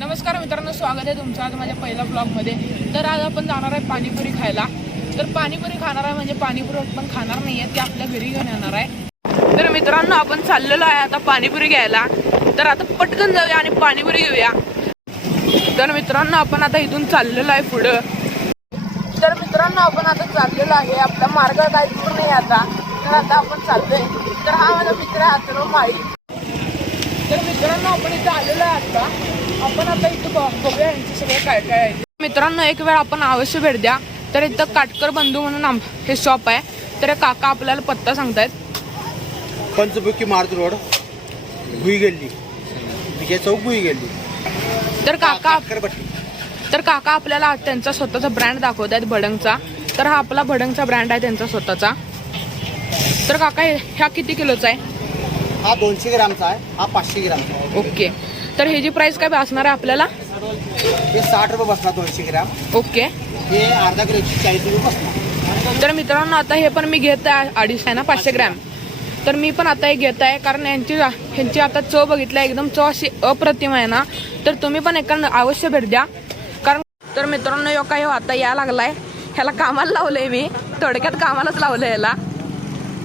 नमस्कार मित्रांनो, स्वागत आहे तुमचं आज माझ्या पहिल्या ब्लॉगमध्ये। तर आज आपण जाणार आहे पाणीपुरी खायला। तर पाणीपुरी खाणार आहे म्हणजे पाणीपुरी आपण खाणार नाही आहे, ती आपल्या घरी घेऊन येणार आहे। तर मित्रांनो, आपण चाललेलो आहे आता पाणीपुरी घ्यायला। तर आता पटकन जाऊया आणि पाणीपुरी घेऊया। तर मित्रांनो, आपण आता इथून चाललेलो आहे पुढं। तर मित्रांनो, आपण आता चाललेलो आहे, आपला मार्ग काय दूर नाही आता। तर आता आपण चाललोय। तर हा माझा मित्र आहे अथर्व माळी। तर मित्रांनो, आपण इथे आलेलो आहे आता। आपण आता इथं बघूया यांचे सगळं काय काय आहे। मित्रांनो, एक वेळ आपण अवश्य भेट द्या। तर इथं काटकर बंधू म्हणून हे शॉप आहे। तर काका आपल्याला पत्ता सांगतायत। पंचमुखी मार्ग रोड, भुई गल्ली, विजय चौक, भुई गल्ली। तर काका आपल्याला त्यांचा स्वतःचा ब्रँड दाखवत आहेत भडंगचा। तर हा आपला भडंगचा ब्रँड आहे त्यांचा स्वतःचा। तर काका ह्या किती किलोचा आहे? हा 200 ग्रामचा आहे, हा 500 ग्रामचा आहे। ओके। तर ह्याची प्राइस काय असणार आहे आपल्याला? हे 60 रुपये बसणार 200 ग्राम। ओके। हे अर्धा किलो 140 रुपये बसणार। तर मित्रांनो, आता हे पण मी घेत आहे 250 आहे ना, 500 ग्रॅम। तर मी पण आता हे घेत आहे, कारण यांची आता चव बघितली, एकदम चव अशी अप्रतिम आहे ना। तर तुम्ही पण एका अवश्य भेट द्या। कारण तर मित्रांनो, यो काय आता यायला लागलाय, ह्याला कामाला लावलंय मी, थोडक्यात कामालाच लावलंय याला।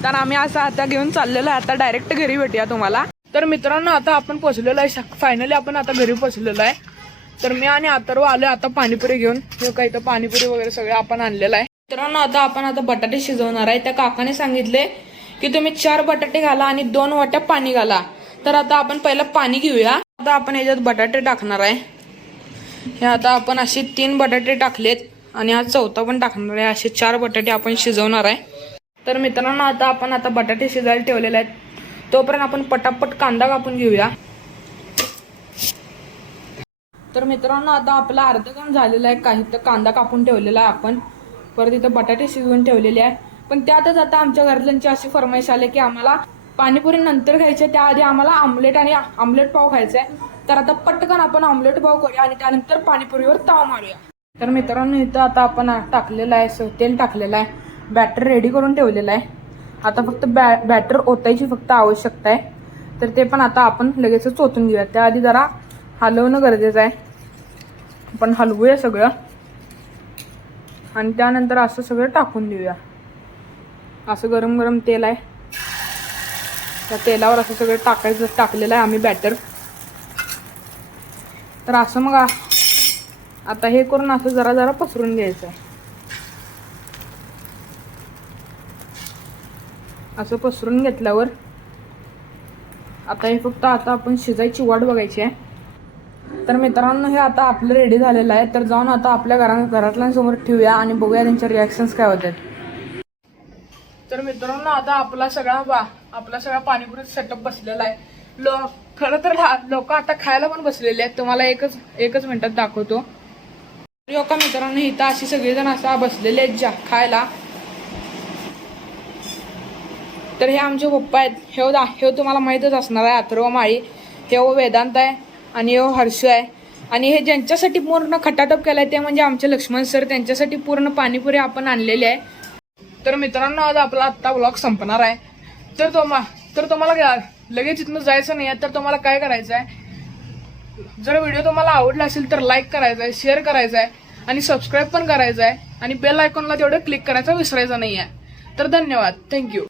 तर आम्ही असं आता घेऊन चाललेलो आहे, आता डायरेक्ट घरी भेटूया तुम्हाला। तर मित्रांनो, आता आपण पोहोचलेलो आहे, फायनली आपण आता घरी पोहोचलेलो आहे। तर मी आणि अथर्व आलोय आता पाणीपुरी घेऊन। हे काही तर पाणीपुरी वगैरे सगळं आपण आणलेलं आहे। मित्रांनो, आता आपण बटाटे शिजवणार आहे। त्या काकाने सांगितले की तुम्ही 4 बटाटे घाला आणि 2 वाट्या पाणी घाला। तर आता आपण पहिलं पाणी घेऊया। आता आपण याच्यात बटाटे टाकणार आहे। हे आता आपण असे 3 बटाटे टाकलेत आणि हा चौथा पण टाकणार आहे। असे 4 बटाटे आपण शिजवणार आहे। तर मित्रांनो, आता आपण बटाटे शिजायला ठेवलेले आहेत, तोपर्यंत आपण पटापट कांदा कापून घेऊया। तर मित्रांनो, आता आपला अर्ध काम झालेला आहे, काही तर कांदा कापून ठेवलेला आहे आपण, परत इथं बटाटे शिजवून ठेवलेले आहे। पण त्यातच आता आमच्या घरातल्यांची अशी फरमाईश आली की आम्हाला पाणीपुरी नंतर खायची, त्याआधी आम्हाला आमलेट पाव खायचा आहे। तर आता पटकन आपण आमलेट पाव करूया आणि त्यानंतर पाणीपुरीवर ताव मारूया। तर मित्रांनो, इथं आता आपण टाकलेलं आहे, तेल टाकलेलं आहे, बॅटर रेडी करून ठेवलेलं आहे। आता फक्त बॅटर ओतायची फक्त आवश्यकता आहे। तर ते पण आता आपण लगेच चोतून घेऊया। त्याआधी जरा हलवणं गरजेचं आहे। आपण हलवूया सगळं आणि त्यानंतर असं सगळं टाकून देऊया। असं गरम गरम तेल आहे, त्या तेलावर असं सगळं टाकलेलं आहे आम्ही बॅटर। तर असं मग आता हे करून असं जरा जरा पसरून घ्यायचं आहे। असं पसरून घेतल्यावर आता हे फक्त आपण शिजायची वाट बघायची आहे। तर मित्रांनो, हे आता आपलं रेडी झालेलं आहे। तर जाऊन आता आपल्या घरातल्यांसमोर ठेवूया आणि बघूया त्यांचे रिॲक्शन्स काय होतात। तर मित्रांनो, आता आपला सगळा पाणीपुरी सेटअप बसलेला आहे। खरं तर लोक आता खायला पण बसलेले आहेत। तुम्हाला एकच मिनिटात दाखवतो। का मित्रांनो, इथं अशी सगळेजण असं बसलेले आहेत खायला। तर हे आमचे पप्पा आहेत, हे तुम्हाला माहीतच असणार आहे, अथर्व माळी। हे वेदांत आहे आणि हे हर्ष आहे। आणि हे ज्यांच्यासाठी पूर्ण खटाटप केलाय ते म्हणजे आमचे लक्ष्मण सर, त्यांच्यासाठी पूर्ण पाणीपुरी आपण आणलेली आहे। तर मित्रांनो, आज आपला आत्ता ब्लॉग संपणार आहे। तर तुम्हाला लगेच इथनं जायचं नाही आहे। तर तुम्हाला काय करायचं आहे, जर व्हिडिओ तुम्हाला आवडला असेल तर लाईक करायचा आहे, शेअर करायचा आहे आणि सबस्क्राईब पण करायचं आहे आणि बेल आयकॉनला तेवढं क्लिक करायचं विसरायचं नाही आहे। तर धन्यवाद, थँक्यू।